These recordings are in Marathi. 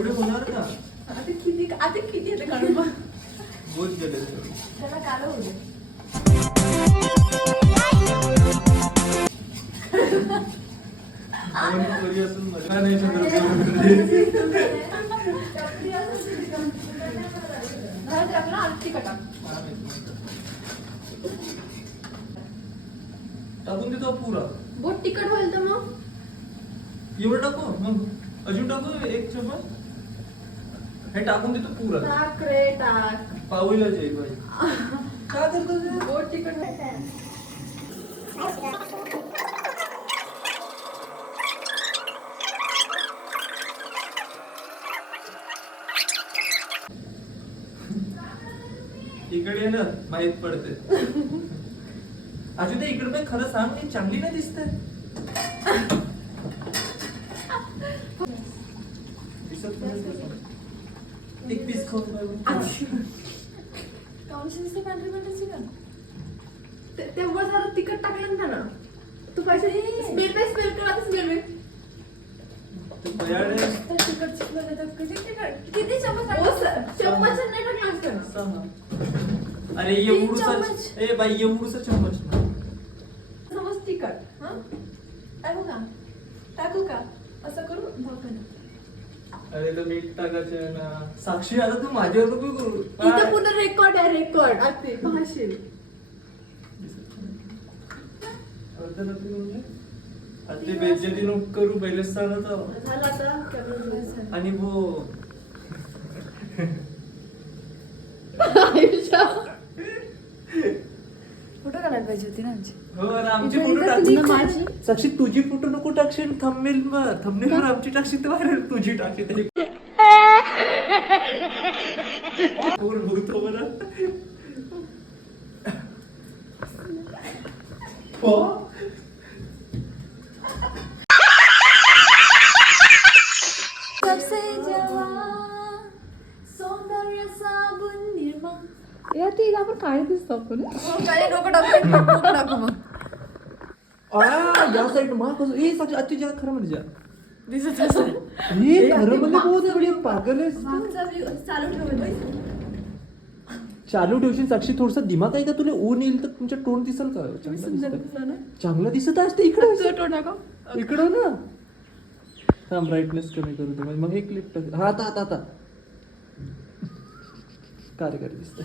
एवढे होणार का? आता किती येते काढून बघ. बहुत गेले त्याला काढ होऊ दे. मजा नाही टाकून देतो पुरा. बोट तिखट होईल तर मग एवढं टाकू मग अजून टाकू एक चमच. हे टाकून देतो पुरा. टाक रे टाक. पाऊलच आहे बाई. काय करतो ते? बोट तिखट नाही. इकडे ना माहित पडते. अजून ते इकडे पण खरं सांग ही चांगली नाही दिसते. एक पीस खाऊ. तेव्हा जरा तिखट टाकलं ना त्यानं. तू पैसे स्मेल कर आता स्मेल किती चम्मच नाही टाकलं असतं. अरे एवढूच ए बाई एवढूच चम्मच समज तिखट. हा टाकू का टाकू का असं करू भाकन. अरे तर मीठ टाकायचं ना. साक्षी आता तू माझ्यावर नको करू. इथं पुन्हा रेकॉर्ड आहे रेकॉर्ड अगदी भाषेल. ते बेइज्जती नको करू पहिलेच सांगत झालं आता. आणि वो फोटो काढायला पाहिजे होती ना आमची. हो आमची फोटो टाक. साक्षी तुझी फोटो नको टाकशील थंबनेल वर आमची टाकशील तर वारेल तुझी टाकशील तरी कोण भूतो बरं. हो सबसे जवान सौंदर्य साबुन निर्मा. या ती आपण काळी दिसतो आपण. काळी डोकं टाकू मग. या साइड मा कसं ए साक्षी अति जा खरं म्हणजे जा दिसत असं. ये खरं म्हणजे बहुत बढिया पागल आहेस. चालू ठेवशील साक्षी. थोडसा दिमाग आहे का तुला. ऊन येईल तर तुमच्या टोन दिसेल का. चांगलं दिसत असते इकडे इकडं ना. थांब ब्राईटनेस कमी करू दे मग हे क्लिप टाक. हा आता कार्यकारी दिसते.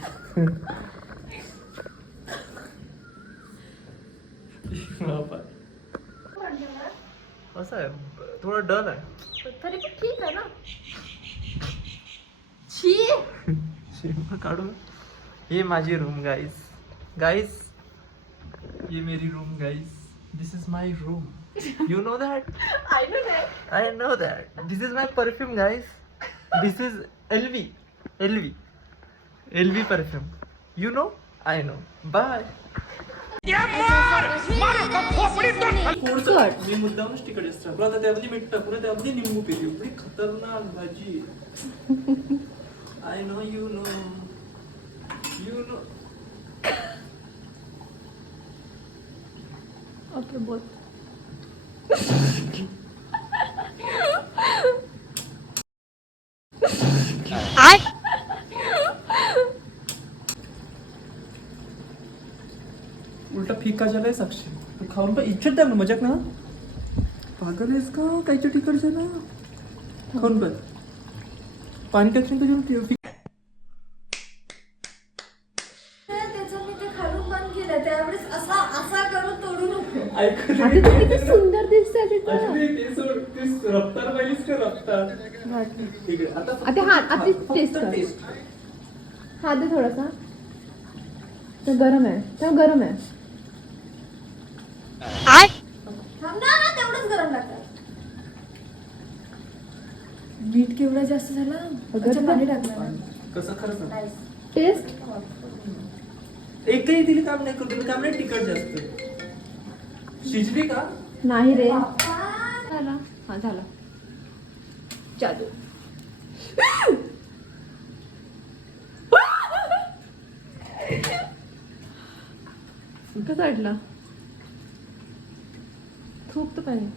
असं आहे थोडा डल आहे तरी पण ठीक आहे ना. काढू. ये माझी रूम गाइस ये मेरी room guys. This is my room. You know that? I know that. This is my perfume, guys. This is LV perfume. You know? I know. Bye. मी मुद्दामच तिकडे असतो. आता त्यामध्ये मीठ टाकू त्यामध्ये निंबू पिली. एवढी खतरनाक भाजी. I know you know. Okay बोल. उलटा फिका झालाय साक्षी. तू खाऊन पण इच्छित द्या ना मजाक ना. पागल आहेस का कायच्या ठिकाणचं ना. खाऊन पण पाणी टाकशील तर जेवण सुंदर दिसत. रफ्तार पाहिलीस का रफ्तार. आता टेस्ट हा दे थोडासा. तो गरम आहे तेवढंच गरम लागतं. मीठ केवढा जास्त झाला. पाणी टाकलं कसं खरं टेस्ट एकही दिली काम नाही करतो. काम नाही तिखट जास्त. शिजली का नाही रे. झाला हा झाला. जादू. कसा वाटला. खूप तर पाहिजे.